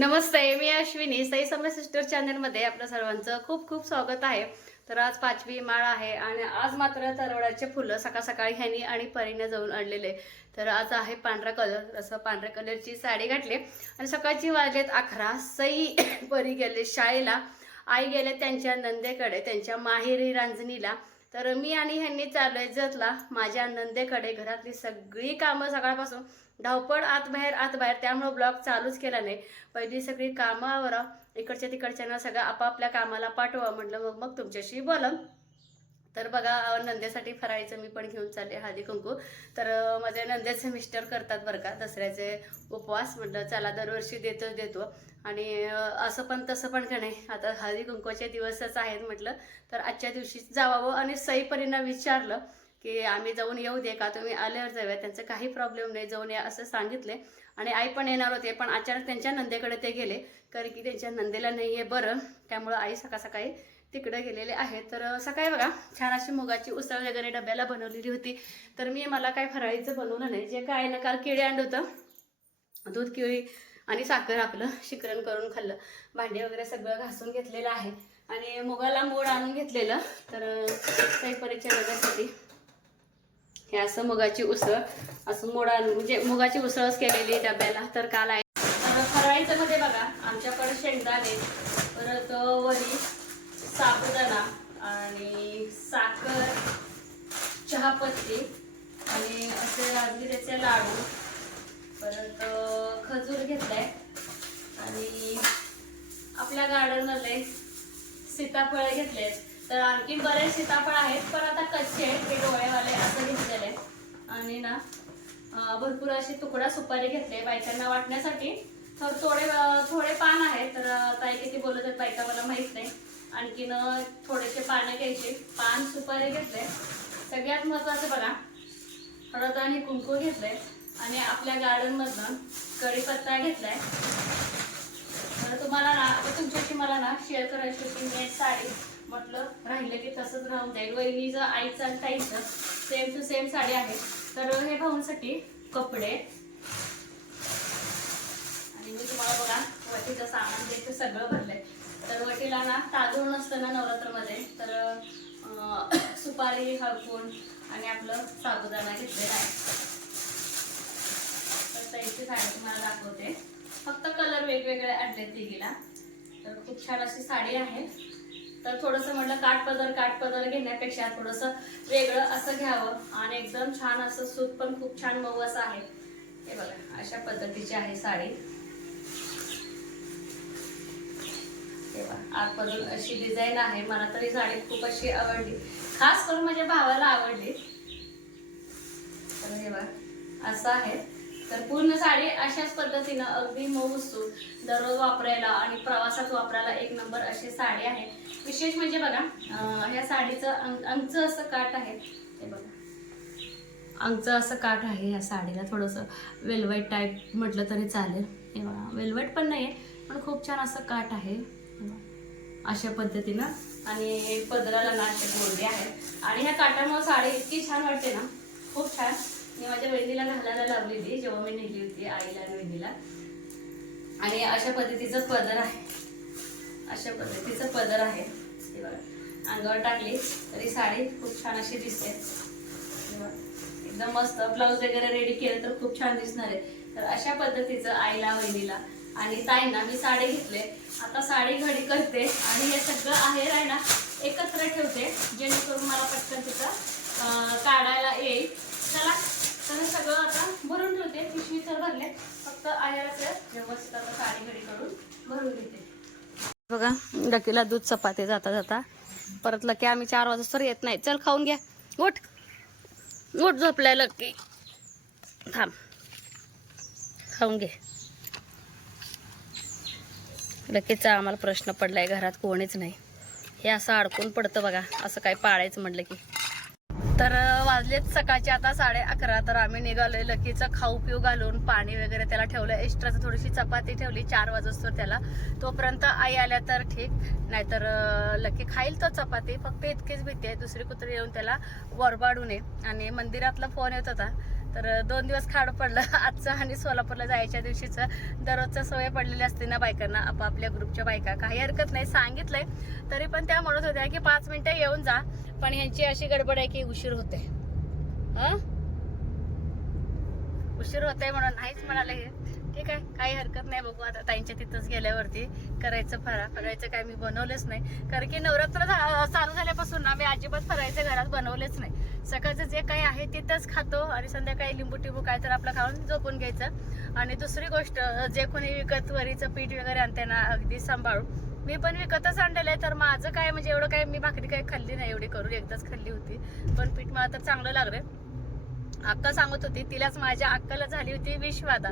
नमस्ते मी अश्विनी. सई समय सिस्टर चॅनलमध्ये आपलं सर्वांचं खूप खूप स्वागत आहे. तर आज पाचवी माळ आहे आणि आज मात्र तरवड्याचे फुलं सकाळ सकाळी ह्यानी आणि परीने जाऊन आणलेले. तर आज आहे पांढरा कलर असं पांढऱ्या कलरची साडी घातली. आणि सकाळची वाजलेत अकरा. सई परी गेले शाळेला. आई गेले त्यांच्या नंदेकडे त्यांच्या माहेरी रांजणीला. तर मी आणि ह्यांनी चाललोय जतला माझ्या नंदेकडे. घरातली सगळी कामं सकाळपासून धावपळ आत बाहेर आत बाहेर. त्यामुळं ब्लॉग चालूच केला नाही. पहिली सगळी कामं आवरा. इकडच्या तिकडच्यांना सगळं आपापल्या कामाला पाठवा म्हटलं. मग मग तुमच्याशी बोलम तर बघा नंद्यासाठी नंदेसाठी फराळीचं मी पण घेऊन चालले हळदी कुंकू. तर माझे नंदेचे मिस्टर करतात बरं का दसऱ्याचे उपवास म्हटलं चला दरवर्षी देतोच देतो. आणि असं पण तसं पण का नाही आता हळदी कुंकूचे दिवसच आहेत म्हटलं. तर आजच्या दिवशी जावावं आणि सईपरींना विचारलं. की आम्ही जाऊन येऊ दे का? तुम्ही आल्यावर जाऊया. त्यांचं काही प्रॉब्लेम नाही. जाऊन या असं सांगितले आणि आई पण येणार होते. पण अचानक त्यांच्या नंदेकडे ते गेले. कारण की त्यांच्या नंदेला नाही आहे बरं. त्यामुळं आई सकाळ सकाळी तिकडे गेलेले आहेत तर सकाळी बघा छान अशी मुगाची उसळ वगैरे डब्याला बनवलेली होती. तर मी मला काय फराळीचं बनवलं नाही. जे काय ना काल केळी आणलं होतं. दूध केळी आणि साखर आपलं शिकरण करून खाल्लं. भांडे वगैरे सगळं घासून घेतलेलं आहे. आणि मुगाला मोड आणून घेतलेलं. तर सैपरीच्या वगैरेसाठी हे असं मुगाची उसळ असं मोड म्हणजे मुगाची उसळच केलेली डब्याला तर काल आहे. तर फराळीचं मध्ये बघा आमच्याकडे शेंगदाणे परत वरी साबुदाणा आणि साखर चहापत्ती आणि असे राजगिऱ्याचे लाडू. परत खजूर घेतलाय आणि आपल्या गार्डनमध्ये सीताफळ घेतले आहेत तर आणखी बरेच सीताफळ आहेत पण आता कच्चे आहेत ते डोळेवाले असं घेतलेले आहेत. आणि ना भरपूर असे तुकडा सुपारी घेतले बायकांना वाटण्यासाठी. तर थोडे थोडे पान आहेत तर ताई किती बोलत आहेत बायका मला माहीत नाही. आणखीन थोडेसे पानं घ्यायचे. पान सुपारी घेतले. सगळ्यात महत्वाचं बघा हळद आणि कुंकू घेतलंय आणि आपल्या गार्डनमधनं कढीपत्ता घेतलाय. तर तुम्हाला ना तुमच्याशी मला ना शेअर करायची होती नेट साडी. म्हटलं राहिलं की तसंच राहून जाईल. वहिनीचं आईचं आणि ताईचं सेम टू सेम साडी आहे. तर हे भाऊंसाठी कपडे. आणि मी तुम्हाला बघा वटीचं सामान जे ते सगळं भरलंय. तर वटीला ना तांदूळ नसतं ना नवरात्रमध्ये. तर सुपारी हळकून आणि आपलं साबुदाणा घेतलेला आहे. तर त्याची साडी तुम्हाला दाखवते. फक्त कलर वेगवेगळे आणले तिघीला. तर खूप छान अशी साडी आहे. तर थोडंसं म्हटलं काठपदर काठपदर घेण्यापेक्षा थोडंसं वेगळं असं घ्यावं. आणि एकदम छान असं सूत पण खूप छान मऊ असं आहे. हे बघा अशा पद्धतीची आहे साडी. हे आतमधून अशी डिझाईन आहे. मला तरी साडी खूप अशी आवडली. खास करून माझ्या भावाला आवडली. तर हे बघा असं आहे. तर पूर्ण साडी अशाच पद्धतीनं अगदी मऊ असतो दररोज वापरायला आणि प्रवासात वापरायला एक नंबर अशी साडी आहे. विशेष म्हणजे बघा ह्या साडीचं अंग अंगचं असं काठ आहे. हे बघा. अंगचं असं काठ आहे ह्या साडीला. थोडंसं वेलवेट टाईप म्हटलं तरी चालेल. हे बघा वेलवेट पण नाही आहे पण खूप छान असं काठ आहे. अशा पद्धतीनं आणि पदराला नाशिक असे आहेत आणि ह्या काठामुळे साडी इतकी छान वाटते ना खूप छान. मी माझ्या बहिणीला घालायला लावलेली जेव्हा मी नेली होती आईला आणि बहिणीला आणि अशा पद्धतीचं पदर आहे. अशा पद्धतीचं पदर आहे. हे बघा. अंगावर टाकली तरी साडी खूप छान अशी दिसते. एकदम मस्त. ब्लाऊज वगैरे रेडी केलं तर खूप छान दिसणार आहे. तर अशा पद्धतीचं आईला वहिनीला आणि ताईंना मी साडी घेतले. आता साडी घडी करते आणि हे सगळं आहेर आहे ना एकत्र ठेवते. जेणेकरून मला पटकन तिथं काढायला येईल. चला. तर सगळं आता भरून ठेवते. पिशवी तर भरले. फक्त आहेराचं व्यवस्थित आता साडी घडी करून भरून घेते. बघा डकीला दूध चपाती जाता जाता. परत लकी आम्ही चार वाजता येत नाही. चल खाऊन घ्या. उठ. उठ झोपलाय लकी. थांब. खाऊन घे. लकीचा आम्हाला प्रश्न पडलाय घरात कोणीच नाही. हे असं अडकून पडतं बघा. असं काय पाळायचं म्हटलं की. तर वाजलेत सकाळचे आता साडे अकरा. तर आम्ही निघालोय लकीचं खाऊ पिऊ घालून पाणी वगैरे त्याला ठेवलं. एक्स्ट्राचं थोडीशी चपाती ठेवली चार वाजता त्याला. तोपर्यंत आई आल्या तर ठीक. नाहीतर लकी खाईल तो चपाती. फक्त इतकीच भीती आहे दुसरी कुत्री येऊन त्याला वरबाडू नये. आणि मंदिरातला फोन येत होता. तर दोन दिवस खाड पडलं. आजचं आणि सोलापूरला जायच्या दिवशीचं दररोजचं सवय पडलेली असते ना बायकांना आपापल्या ग्रुपच्या बायका. काही हरकत नाही सांगितलंय. तरी पण त्या म्हणत होत्या की पाच मिनिटं येऊन जा पण यांची अशी गडबड आहे की उशीर होते हा? उशीर होते म्हणून. नाहीच म्हणाले हे. ठीक आहे काही हरकत नाही बघू आता ताईंच्या तिथंच गेल्यावरती. करायचं फरा फरायचं काय मी बनवलंच नाही. कारण की नवरात्र चालू झाल्यापासून ना मी अजिबात फरायचं घरात बनवलेच नाही. सकाळचं जे काही आहे तिथंच खातो आणि संध्याकाळी लिंबू टिंबू काय तर आपलं खाऊन झोपून घ्यायचं. आणि दुसरी गोष्ट जे कोणी विकत वरीचं पीठ वगैरे आणते ना अगदी सांभाळून. मी पण विकतच आणलेलं आहे तर माझं काय म्हणजे एवढं काय मी भाकरी काय खाल्ली नाही एवढी करून एकदाच खाल्ली होती. पण पीठ मला तर चांगलं लागलं अक्का सांगत होती तिलाच माझ्या अक्काला झाली होती विषबाधा.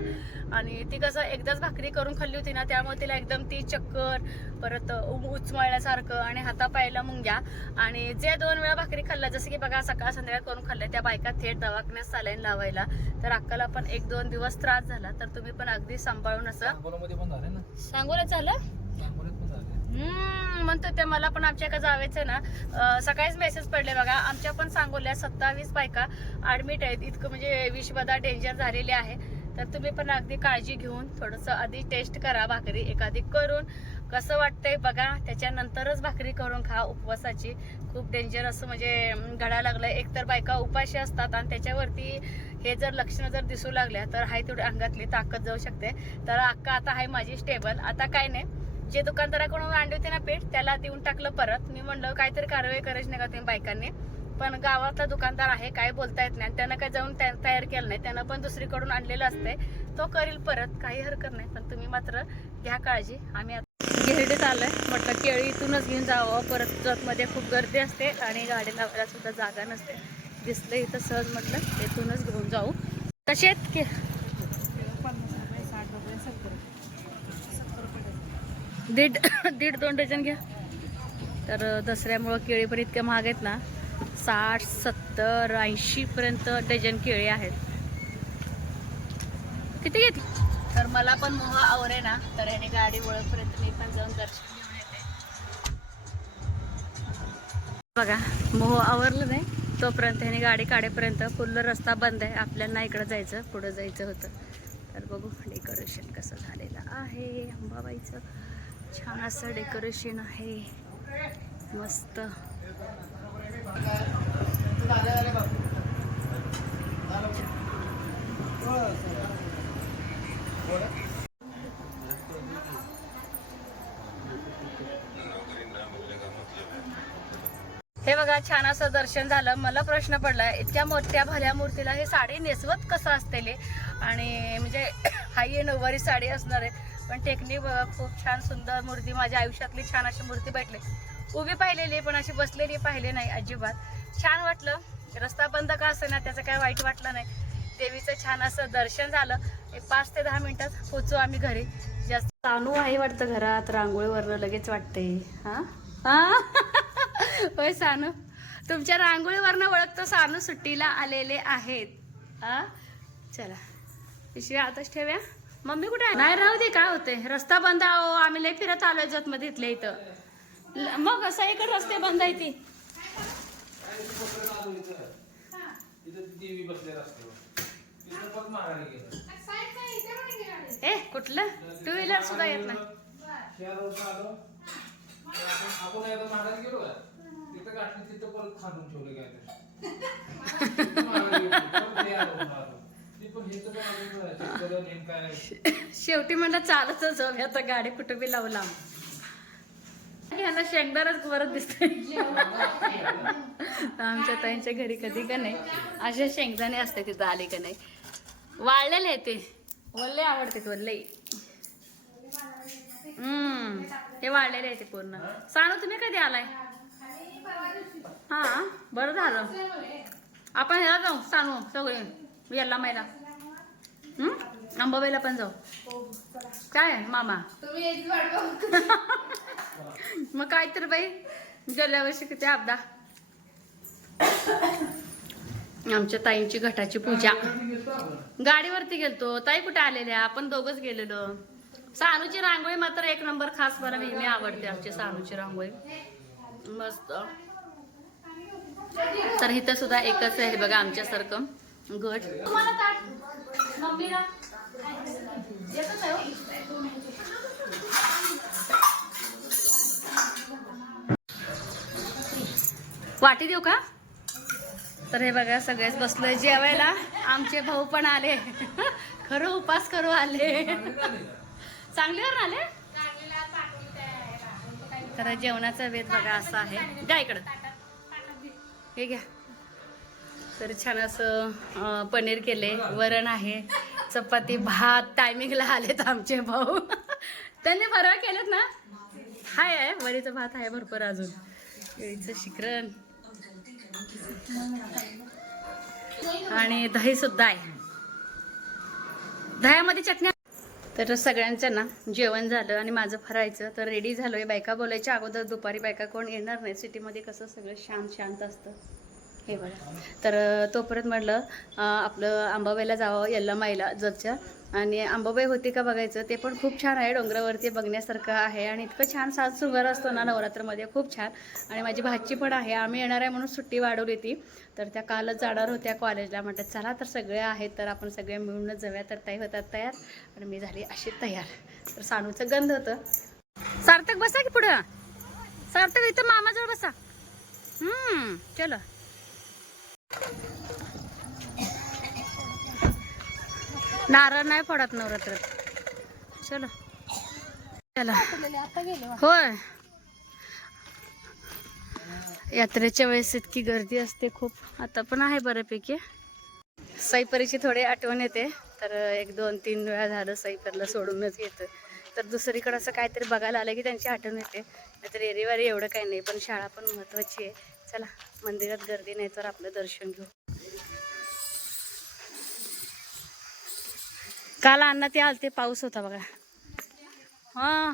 आणि ती कसं एकदाच भाकरी करून खाल्ली होती ना त्यामुळे तिला एकदम ती चक्कर परत उचमळल्यासारखं आणि हातापायला मुंग्या. आणि जे दोन वेळा भाकरी खाल्ल्या जसं की बघा सकाळ संध्याकाळ करून खाल्ल्या त्या बायका थेट दवाखान्यात सालाईन लावायला. तर अक्काला पण एक दोन दिवस त्रास झाला तर तुम्ही पण अगदी सांभाळून असं पण झाले? म्हणतो ते मला पण आमच्या एका जावेचं ना सकाळीच मेसेज पडले बघा. आमच्या पण सांगोल्या सत्तावीस बायका ऍडमिट आहेत. इतकं म्हणजे विषबाधा डेंजर झालेली आहे. तर तुम्ही पण अगदी काळजी घेऊन थोडंसं आधी टेस्ट करा भाकरी एखादी करून. कसं वाटतंय बघा त्याच्यानंतरच भाकरी करून खा. उपवासाची खूप डेंजर असं म्हणजे घडा घडायला लागलं एकतर बायका उपाशी असतात आणि त्याच्यावरती हे जर लक्षणं जर दिसू लागल्या तर हाय थोडी अंगातली ताकद जाऊ शकते. तर अक्का आता आहे माझी स्टेबल आता काय नाही. जे दुकानदाराकडून आणली होती ना पेठ त्याला देऊन टाकलं परत. मी म्हणलं काहीतरी कारवाई करायची नाही का तुम्ही बायकांनी. पण गावातला दुकानदार आहे काय बोलता येत नाही. त्यानं काय जाऊन तयार केलं नाही. त्यानं पण दुसरीकडून आणलेलं असतंय. तो करील परत काही हरकत नाही. पण तुम्ही मात्र घ्या काळजी. आम्ही आता गिरडीत आलोय. म्हटलं केळी इथूनच घेऊन जावं. परत जतमध्ये खूप गर्दी असते आणि गाडी लावायला सुद्धा जागा नसते. दिसलं इथं सहज म्हटलं इथूनच घेऊन जाऊ. कसे आहेत के दीड दीड दोन डझन घ्या. तर दसऱ्यामुळं केळी पण इतक्या महाग आहेत ना साठ सत्तर ऐंशी पर्यंत डझन केळी आहेत. किती घेतली? तर मला पण मोह आवरे ना तर याने गाडी ओळखपर्यंत मी पण जाऊन दर्शन घेऊन येते. बघा मोह आवरलं नाही. तोपर्यंत ह्याने गाडी काढेपर्यंत फुल्ल रस्ता बंद आहे. आपल्याला इकडं जायचं पुढं जायचं होतं. तर बघू डेकोरेशन कसं झालेलं आहे अंबाबाईचं. छान असं डेकोरेशन आहे. मस्त. हे बघा छान असं दर्शन झालं. मला प्रश्न पडला इतक्या मोठ्या भल्या मूर्तीला हे साडी नेसवत कसं असतेले? आणि म्हणजे हाई नऊवारी साडी असणार आहे. पण टेकनी बघा खूप छान सुंदर मूर्ती माझ्या आयुष्यातली छान अशी मूर्ती भेटली. उभी पाहिलेली पण अशी बसलेली पाहिले नाही अजिबात. छान वाटलं. रस्ता बंद का असं ना त्याचं काय वाईट वाटलं नाही. देवीचं छान असं दर्शन झालं. एक पाच ते दहा मिनिटात पोचू आम्ही घरी. जास्त सानू आहे वाटतं घरात रांगोळीवरनं लगेच वाटते. हा? हा? होय सानू? तुमच्या रांगोळीवरनं ओळखतो सानू सुट्टीला आलेले आहेत. हा? चला. पिशव्या आताच ठेव्या? मम्मी कुठे आहे? नाही राहू दे काय होते रस्ता बंद आहो आम्ही लय फिरत आलोय जत मध्ये इथल्या इथं. ल- मग असं इकडे रस्ते बंद आहे ती. ए कुठलं? टू व्हीलर सुद्धा येत नाही. शेवटी म्हणलं चालतच जाऊ आता गाडी कुठं बी लावला ह्याला शेंगदारच वरच दिसतंय. आमच्या ताईंच्या घरी कधी का नाही. असे शेंगदाणे असते तिथं आले का नाही. वाळलेले आहे ते. वल्ले आवडते वल्ले. हम्म हे वाळलेले आहे ते पूर्ण. सांगू तुम्ही कधी आलाय? हा बरं झालं. आपण ह्याला जाऊ सांगू सगळे. याला महिला हम्म अंबाबाईला पण जाऊ. काय मामा? मग काय तर बाई गेल्या वर्षी किती अपदा आमच्या ताईंची घटाची पूजा. गाडीवरती गेलतो. ताई कुठे आलेल्या? आपण दोघच गेलेलो. सानूची रांगोळी मात्र एक नंबर खास मला नेहमी आवडते आमची सानूची रांगोळी. मस्त. तर इथं सुद्धा एकच आहे बघा आमच्यासारखं. आहे हो? वाटी देऊ का? तर हे बघा सगळेच बसलोय जेवायला. आमचे भाऊ पण आले. खरं उपास करू आले. चांगलीवर आले तर जेवणाचा वेध बघा असा आहे. द्या इकडं. हे घ्या. तर छान असं पनीर केले वरण आहे चपाती भात टायमिंगला आलेत आमचे भाऊ. त्यांनी फराळ केलेत ना? हाय आहे वरीचं भात आहे भरपूर अजून. केळीचं शिकरण. आणि दही सुद्धा आहे. दह्यामध्ये चटण्या तर सगळ्यांचं ना जेवण झालं आणि माझं फरायचं तर रेडी झालोय. बायका बोलायच्या अगोदर दुपारी बायका कोण येणार नाही. सिटीमध्ये कसं सगळं शांत शांत असतं. हे बघा. तर तो तोपर्यंत म्हटलं आपलं आंबाबाईला जावं यल्लामाईला जगच्या. आणि आंबाबाई होती का बघायचं ते पण खूप छान आहे डोंगरावरती बघण्यासारखं आहे आणि इतकं छान साज सुंदर असतो ना नवरात्रमध्ये खूप छान. आणि माझी भाची पण आहे आम्ही येणार आहे म्हणून सुट्टी वाढवली ती तर त्या कालच जाणार होत्या कॉलेजला म्हणतात चला तर सगळे आहेत तर आपण सगळे मिळूनच जाऊया तर ताई होतात तयार. आणि मी झाली अशी तयार. तर सानूचं गंध होतं. सार्थक बसा की पुढं. सार्थक इथं मामाजवळ बसा. हम्म चलो. नारळ नाही पडत नवरात्रात. चलो. चला. होय. यात्रेच्या वेळेस इतकी गर्दी असते खूप. आता पण आहे बऱ्यापैकी. सईपरीची थोडी आठवण येते. तर एक दोन तीन वेळा झालं सईपरला सोडूनच येतं तर दुसरीकडं असं काहीतरी बघायला आलं की त्यांची आठवण येते. नाहीतर एरिवारी एवढं काही नाही पण शाळा पण महत्त्वाची आहे. चला मंदिरात गर्दी नाही तर आपलं दर्शन घेऊ. काल अण्णा ते आलते पाऊस होता बघा. हा.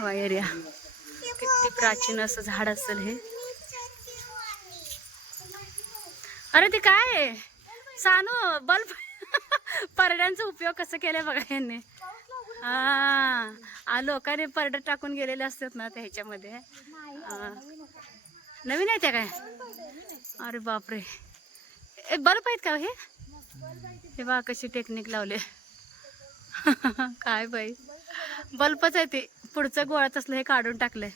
वायर्या किती प्राचीन असं झाड असेल हे. अरे ते काय सानू बल्ब. परड्यांचा उपयोग कसं केलाय बघा यांनी. हा आ, लोकांनी परडे टाकून गेलेले असतात ना त्या ह्याच्यामध्ये. नवीन आहे त्या काय? अरे बापरे. ए बल्ब आहेत का हो हे हे? बा कशी टेक्निक लावले. काय बाई. बल्बच आहे ते. पुढचं गोळात असलं हे काढून टाकलंय.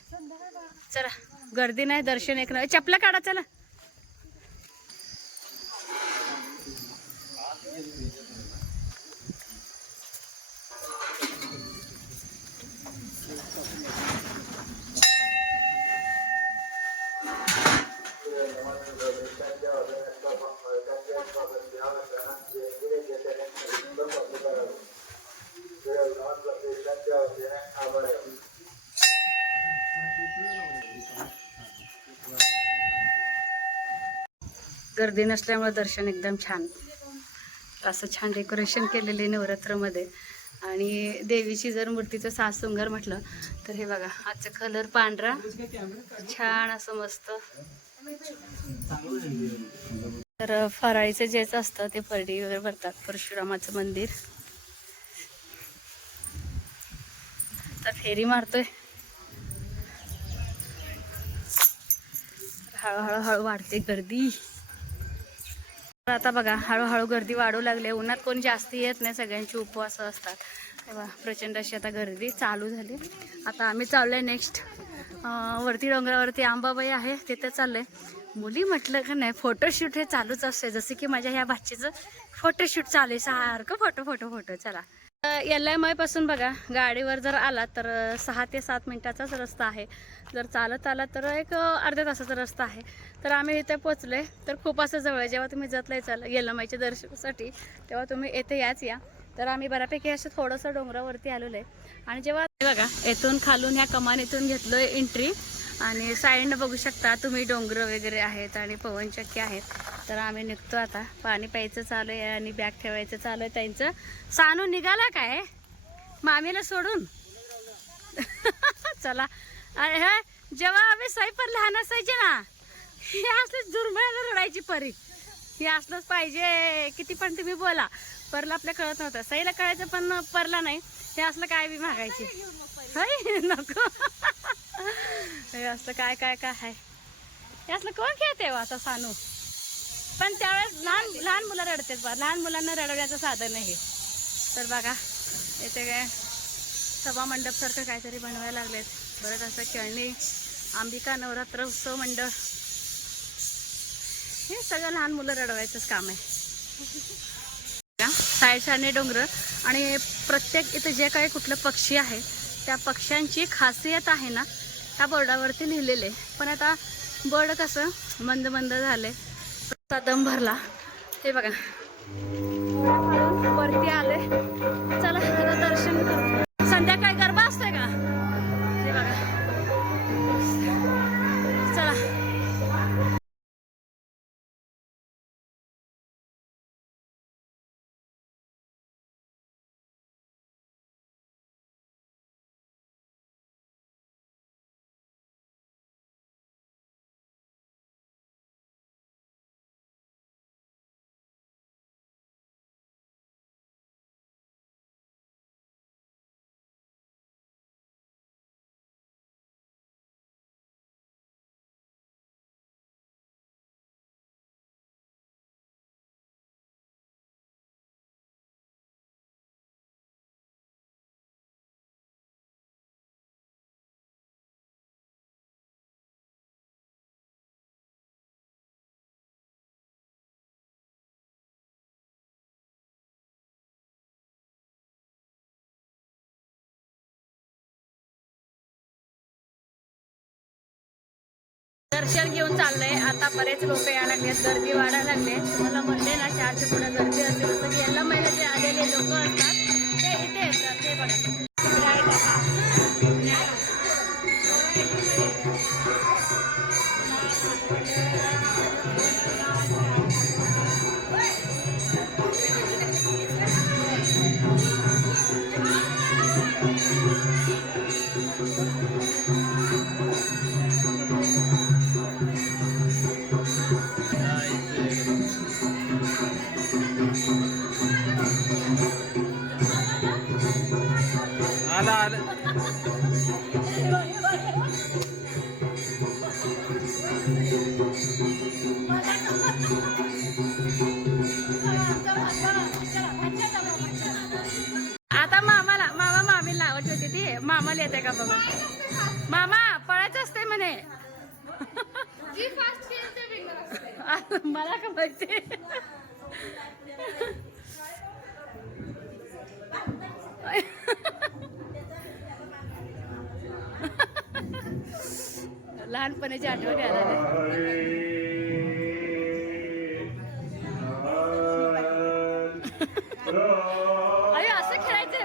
चला गर्दी नाही दर्शन एक नाही चपला काढा चला. गर्दी नसल्यामुळे दर्शन एकदम छान. असं छान डेकोरेशन केलेलं आहे नवरात्रमध्ये. आणि देवीची जर मूर्तीचं साज म्हटलं तर हे बघा आजचा कलर पांढरा. छान असं मस्त. तर फराळीचं जेच असतं ते परडी वगैरे भरतात परशुरामाचं मंदिर. आता फेरी मारतोय. हळूहळू हळू वाढते गर्दी. तर आता बघा हळूहळू गर्दी वाढू लागली. उन्हात कोण जास्त येत नाही सगळ्यांचे उपवास असतात. तेव्हा प्रचंड अशी आता गर्दी चालू झाली. आता आम्ही चाललोय नेक्स्ट वरती डोंगरावरती आंबाबाई आहे तिथे चाललंय. मुली म्हटलं का नाही फोटोशूट हे चालूच असते जसं की माझ्या ह्या भाचीचं फोटोशूट चालू आहे. सारखं फोटो फोटो फोटो चला. एल एम आयपासून बघा गाडीवर जर आला तर सहा ते सात मिनटाचाच रस्ता आहे. जर चालत आला तर एक अर्ध्या तासाचा रस्ता आहे. तर आम्ही इथे पोचलोय तर खूप असं जवळ आहे जेव्हा तुम्ही जतलाय चाल आयच्या दर्शनासाठी तेव्हा तुम्ही येथे याच या. तर आम्ही बऱ्यापैकी असं थोडंसं डोंगरावरती आलेलो आहे आणि जेव्हा बघा येथून खालून ह्या कमानीतून घेतलोय एंट्री आणि साईडनं बघू शकता तुम्ही डोंगर वगैरे आहेत आणि पवनचक्की आहेत. तर आम्ही निघतो आता. पाणी प्यायचं चालू आहे आणि बॅग ठेवायचं चालू आहे त्यांचं. सानू निघाला काय? मामीला सोडून? चला. अरे हे जेव्हा आम्ही सैपर लहान असायचे ना हे असलंच दुर्मिळ रडायची परी. हे असलंच पाहिजे. किती पण तुम्ही बोला. परला आपल्या कळत नव्हतं. सईला कळायचं पण परला नाही. हे असलं काय बी मागायचे. हय? नको. हे असलं काय काय काय आहे? असलं कोण खेळते हो आता सानू? पण त्यावेळेस लहान लहान मुलं रडतात बा. लहान मुलांना रडवण्याचं साधन आहे हे. तर बघा येथे काय सभा मंडप सारखं काहीतरी बनवायला लागलेत. बरंच असं खेळणी अंबिका नवरात्र उत्सव मंडळ हे सगळं लहान मुलं रडवायचंच काम आहे. सायशाने डोंगर आणि प्रत्येक इथे जे काही कुठलं पक्षी आहे त्या पक्ष्यांची खासियत आहे ना त्या बोर्डावरती लिहिलेले पण आता बोर्ड कसं मंद मंद झाले दम भरला. हे बघा. वरती आले चला आता दर्शन करू. संध्याकाळी गरबा असतोय का? हे बघा. चला. कल्चर घेऊन चाललंय. आता बरेच लोक यायला लागलेत गर्दी वाढायला लागले तुम्हाला म्हणले ना चारशे पुढे गर्दी असेल जसं की याला महिने जे आलेले लोक असतात. ते इथे येतात. ते बघा. मामा पळायचं असते म्हणे. मला का बघते लहानपणीची आठवण यायला. अरे असं खेळायचंय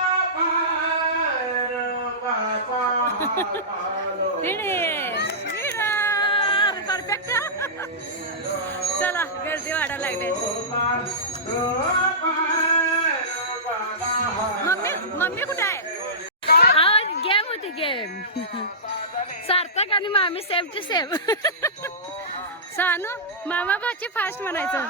परफेक्ट चला गर्दी वाढायला लागले. मम्मी मम्मी कुठे आहे? गेम होती गेम सार्थक आणि मामी सेम टू सेम सानू मामा भाची फास्ट म्हणायचं.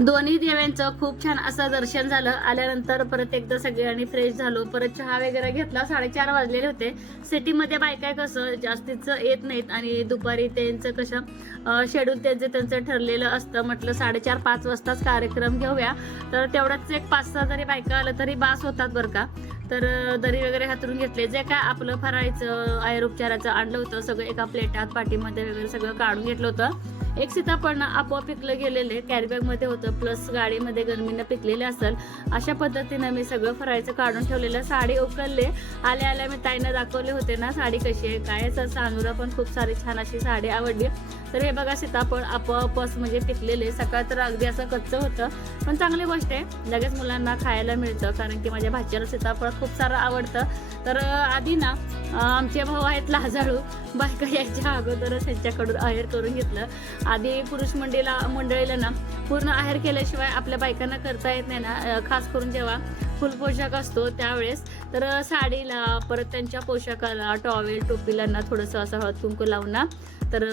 दोन्ही देव्यांचं खूप छान असं दर्शन झालं. आल्यानंतर परत एकदा सगळ्यांनी फ्रेश झालो. परत चहा वगैरे घेतला. साडेचार वाजलेले होते. सिटीमध्ये बायकाय कसं जास्तीचं येत नाहीत आणि दुपारी त्यांचं कसं शेड्यूल त्यांचं त्यांचं ठरलेलं असतं. म्हटलं साडेचार पाच वाजताच कार्यक्रम घेऊया. तर तेवढ्याच एक पाच सहा जरी बायका आलं तरी बास होतात बरं का. तर दरी वगैरे हातरून घेतले. जे काय आपलं फराळीचं आयुर्पचाराचं आणलं होतं. सगळं एका प्लेटात पाठीमध्ये वगैरे सगळं काढून घेतलं होतं. एक सीताफळ आपोआप पिकलं गेलेले कॅरीबॅगमध्ये होतं प्लस गाडीमध्ये गरमीनं पिकलेले असेल. अशा पद्धतीनं मी सगळं फरायचं काढून ठेवलेलं. साडी उकलले. आल्या आल्या मी ताईनं दाखवले होते ना साडी कशी आहे काय सर सानूला पण खूप सारी छान अशी साडी आवडली. तर हे बघा सीताफळ आपोआपच म्हणजे पिकलेले. सकाळ तर अगदी असं कच्चं होतं. पण चांगली गोष्ट आहे. लगेच मुलांना खायला मिळतं कारण की माझ्या भाच्याला सीताफळ खूप सारं आवडतं. तर आधी ना आमचे भाऊ आहेत लाजाळू. बायका यायच्या अगोदरच त्यांच्याकडून आहेर करून घेतलं. आधी पुरुष मंडळीला मंडळीला ना पूर्ण आहेर केल्याशिवाय आपल्या बायकांना करता येत नाही ना खास करून जेव्हा फुल पोशाख असतो त्यावेळेस. तर साडीला परत त्यांच्या पोशाखाला टॉवेल टोपीला ना थोडंसं असं हळद कुंकू लावून ना तर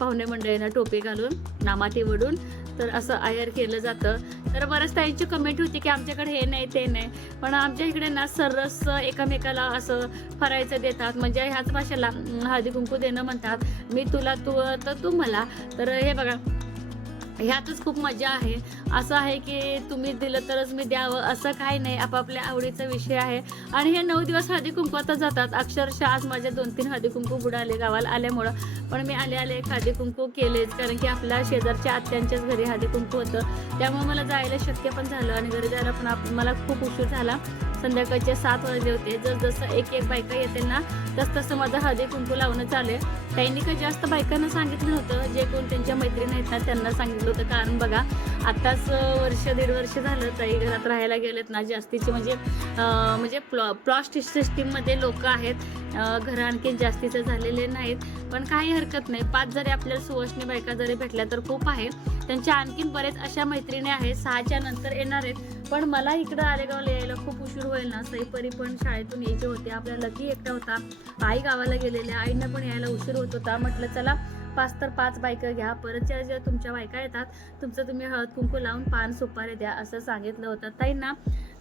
पाहुणे मंडळींना टोपी घालून नामाती वडून तर असं आयर केलं जातं. तर बऱ्याच ताईंची कमेंट होती की आमच्याकडे हे नाही ते नाही. पण आमच्या इकडे ना सर्रस एकमेकाला असं फरायचं देतात. म्हणजे ह्याच भाषेला हळदी कुंकू देणं म्हणतात. मी तुला तू तर तू मला. तर हे बघा ह्यातच खूप मजा आहे. असं आहे की तुम्ही दिलं तरच मी द्यावं असं काही नाही. आपापल्या आवडीचा विषय आहे. आणि हे नऊ दिवस हळदी कुंकवातच जातात. अक्षरशः आज माझ्या दोन तीन हळदी कुंकू बुडाले गावाला आल्यामुळं. पण मी आले आले एक हळदी कुंकू केलेच. कारण की आपल्या शेजारच्या आत्यांच्याच घरी हळदी कुंकू होतं. त्यामुळे मला जायला शक्य पण झालं आणि घरी जायला पण मला खूप उशीर झाला. संध्याकाळचे सात वाजले होते. जसजसं एक एक बायका येते ना तस तसं माझं हळदी कुंकू लावणं चालू आहे. त्यांनी काही जास्त बायकांना सांगितलं होतं जे कोण त्यांच्या मैत्रिणी आहेत ना त्यांना सांगितलं होतं. कारण बघा आत्ताच वर्ष दीड वर्ष झालं ताई घरात राहायला गेलेत ना जास्तीचे म्हणजे म्हणजे प्लॉ प्लॉस्ट सिस्टीममध्ये लोक आहेत. घरं आणखी जास्तीचे झालेले नाहीत. पण काही हरकत नाही. पाच जरी आपल्याला सुवशनी बायका जरी भेटल्या तर खूप आहे. त्यांच्या आणखीन बरेच अशा मैत्रिणी आहेत. सहाच्या नंतर येणार आहेत. पण मला इकडं आलेगावला यायला खूप उशीर होईल ना. सईपरी पण शाळेतून यायचे होते. आपल्या लकी एकटा होता. आई गावाला गेलेल्या आईंना पण यायला उशीर होत होता. म्हटलं चला पाच तर पाच बायका घ्या. परत ज्या ज्या तुमच्या बायका येतात तुमचं तुम्ही हळद कुंकू लावून पान सुपारी द्या असं सांगितलं होतं. ताईंना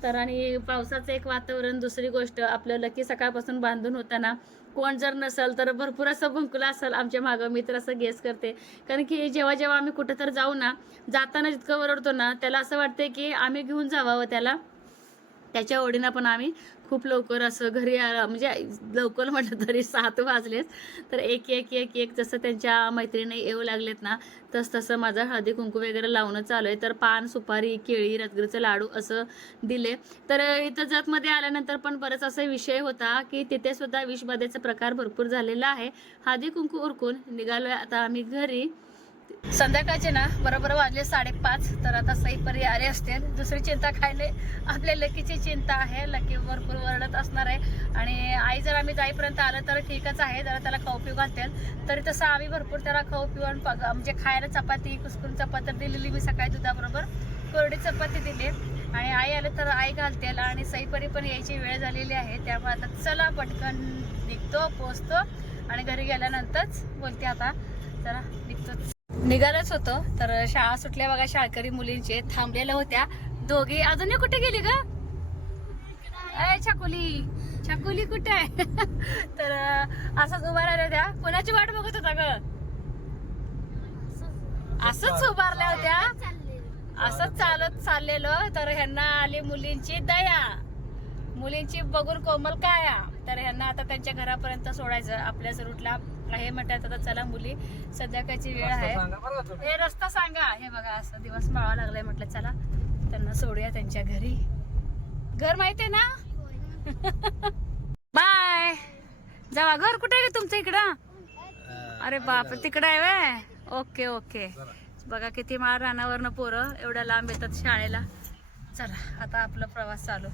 तर आणि पावसाचं एक वातावरण दुसरी गोष्ट आपलं लकी सकाळपासून बांधून होताना कोण जर नसेल तर भरपूर असं भुंकलं असेल आमच्या मागं. मी तर असं गेस करते. कारण की जेव्हा जेव्हा आम्ही कुठं तर जाऊ ना जाताना जितकं ओरडतो ना त्याला असं वाटते की आम्ही घेऊन जावावं हो त्याला. त्याच्या ओढीनं पण आम्ही खूप लवकर असं घरी आला म्हणजे लवकर म्हटलं तरी सात वाजलेच तर एक एक एक एक जसं त्यांच्या मैत्रिणी येऊ लागलेत ना तस तसं माझं हळदी कुंकू वगैरे लावणं चालू आहे. तर पान सुपारी केळी रसगुरीचं लाडू असं दिले. तर इथं जतमध्ये आल्यानंतर पण बराच असा विषय होता की तिथे सुद्धा विषबाधेचा प्रकार भरपूर झालेला आहे. हळदी कुंकू उरकून निघालोय आता आम्ही घरी. संध्याकाळचे ना बरोबर वाजले साडेपाच तर आता सईपरी आले असतील दुसरी चिंता खायले आपल्या लकीची चिंता आहे. लकी भरपूर वरडत असणार आहे. आणि आई जर आम्ही जाईपर्यंत आलं तर ठीकच आहे. जरा त्याला खाऊ पिऊ घालतील. तरी तसं आम्ही भरपूर त्याला खाऊ पिऊ आणि पग- म्हणजे खायला चपाती कुसकुन चपाती दिलेली मी सकाळी दुधाबरोबर. कोरडी चपाती दिली. आणि आई आले तर आई घालतील. आणि सईपरी पण यायची वेळ झालेली आहे. त्यामुळे आता चला पटकन निघतो पोचतो. आणि घरी गेल्यानंतरच बोलते आता. चला निघतो निघालच होतं. तर शाळा सुटल्या बघा शाळकरी मुलींचे थांबलेल्या होत्या. दोघी अजून कुठे गेली ग? अय छकुली. छकुली कुठे आहे? तर असंच उभा राहिल्या कोणाची वाट बघत होता ग? असंच उभारल्या होत्या. असंच चालत चाललेलो. तर ह्यांना आली मुलींची दया. मुलींची बघून कोमल काया. तर ह्यांना आता त्यांच्या घरापर्यंत सोडायचं. आपल्याच रूटला हे म्हणतात आता चला मुली संध्याकाळची वेळ आहे. हे रस्ता सांगा. हे बघा असं दिवस माळा लागलाय म्हटलं चला. त्यांना सोडूया त्यांच्या घरी. घर माहितीये ना? बाय. जावा घर कुठे आहे ग तुमचं इकडं? अरे बाप तिकडं आहे वे ओके ओके. बघा किती माळ रानावरनं पोरं एवढ्या लांब येतात शाळेला. चला आता आपला प्रवास चालू.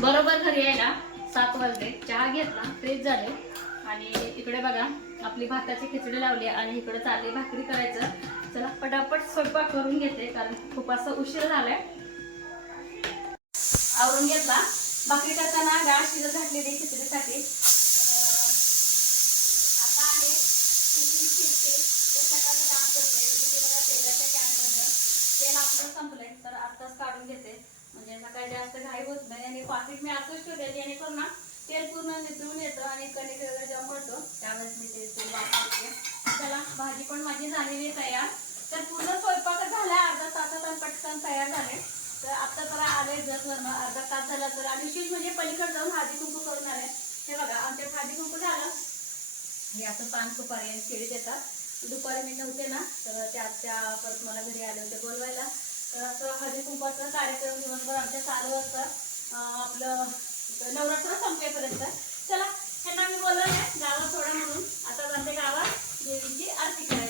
बरोबर घरी यायला सात वाजले. चहा घेतला फ्रेश झाले. आणि इकडे बघा आपली भाताची खिचडी लावली आणि इकडे चालली भाकरी करायचं. चला पटापट स्वयंपाक करून घेते कारण खूप असं उशीर झालाय. आवरून घेतला. भाकरी करताना गाळ शिजत घातलेली खिचडीसाठी. आता आहे खिचडी शिजते. ते सकाळचं काम करते. म्हणजे बघा तेलाच्या कॅनमध्ये तेल आपलं संपलंय तर आत्ताच काढून घेते. म्हणजे सकाळी जास्त घाई होत नाही आणि पाकिट मी असंच आणि जेणेकरून ना तेल पूर्ण निसळून येतं आणि कणिक वगैरे जमवतो त्यावेळेस मी ते तेल वापरते. चला भाजी पण माझी झालेली तयार. तर पूर्ण स्वयंपाक झाला अर्धा तासात आणि पटकन तयार झाले. तर आता जरा आले जर अर्धा तास झाला तर आणि विशेष म्हणजे पलीकडे जाऊन हळदी कुंकू करून आले. हे बघा आमच्या हळदी कुंकू झालं. हे असं पान सुपारी आणि केळी देतात. दुपारी मी नव्हते ना तर त्या परत मला घरी आले होते बोलवायला. तर असं हळदी कुंकवाचा कार्यक्रम दिवसभर आमच्या चालू असतं आपलं नवरात्र संपेपर्यंत. चला ह्यांना मी बोलवलंय गावात सोडा म्हणून. आता जाते गावात देवीची आरती करायला.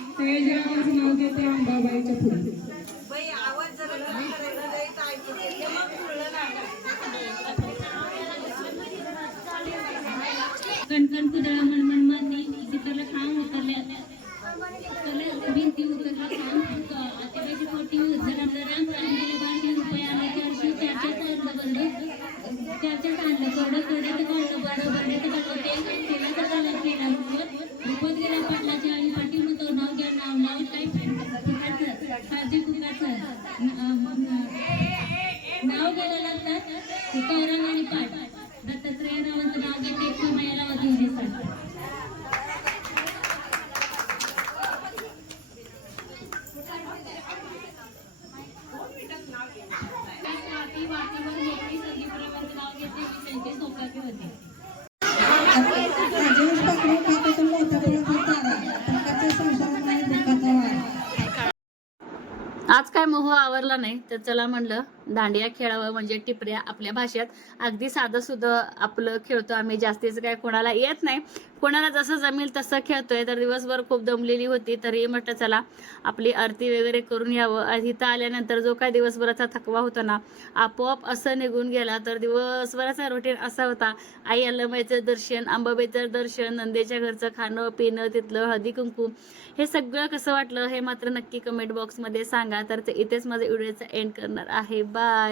ते जगाचं नाव घेते अंबाबाईच्या पुढे कणकण कुदळा मनमन माती जिकडलं खांब उतरले आवरला नाही तर चला म्हणलं दांडिया खेळावं म्हणजे टिपऱ्या आपल्या भाषेत. अगदी साधं सुद्धा आपलं खेळतो आम्ही जास्तीचं काय कोणाला येत नाही. कोणाला जसं जमेल तसं खेळतोय तर दिवसभर खूप दमलेली होती तरी म्हटलं चला आपली आरती वगैरे करून यावं. इथं आल्यानंतर जो काय दिवसभराचा थकवा होता ना आपोआप असं निघून गेला तर दिवसभराचा रुटीन असा होता. आई अल्लमाईचं दर्शन अंबाबाईचं दर्शन नंदेच्या घरचं खाणं पिणं तिथलं हळदी कुंकू हे सगळं कसं वाटलं हे मात्र नक्की कमेंट बॉक्समध्ये सांगा. तर ते इथेच माझं व्हिडिओचा एंड करणार आहे. बाय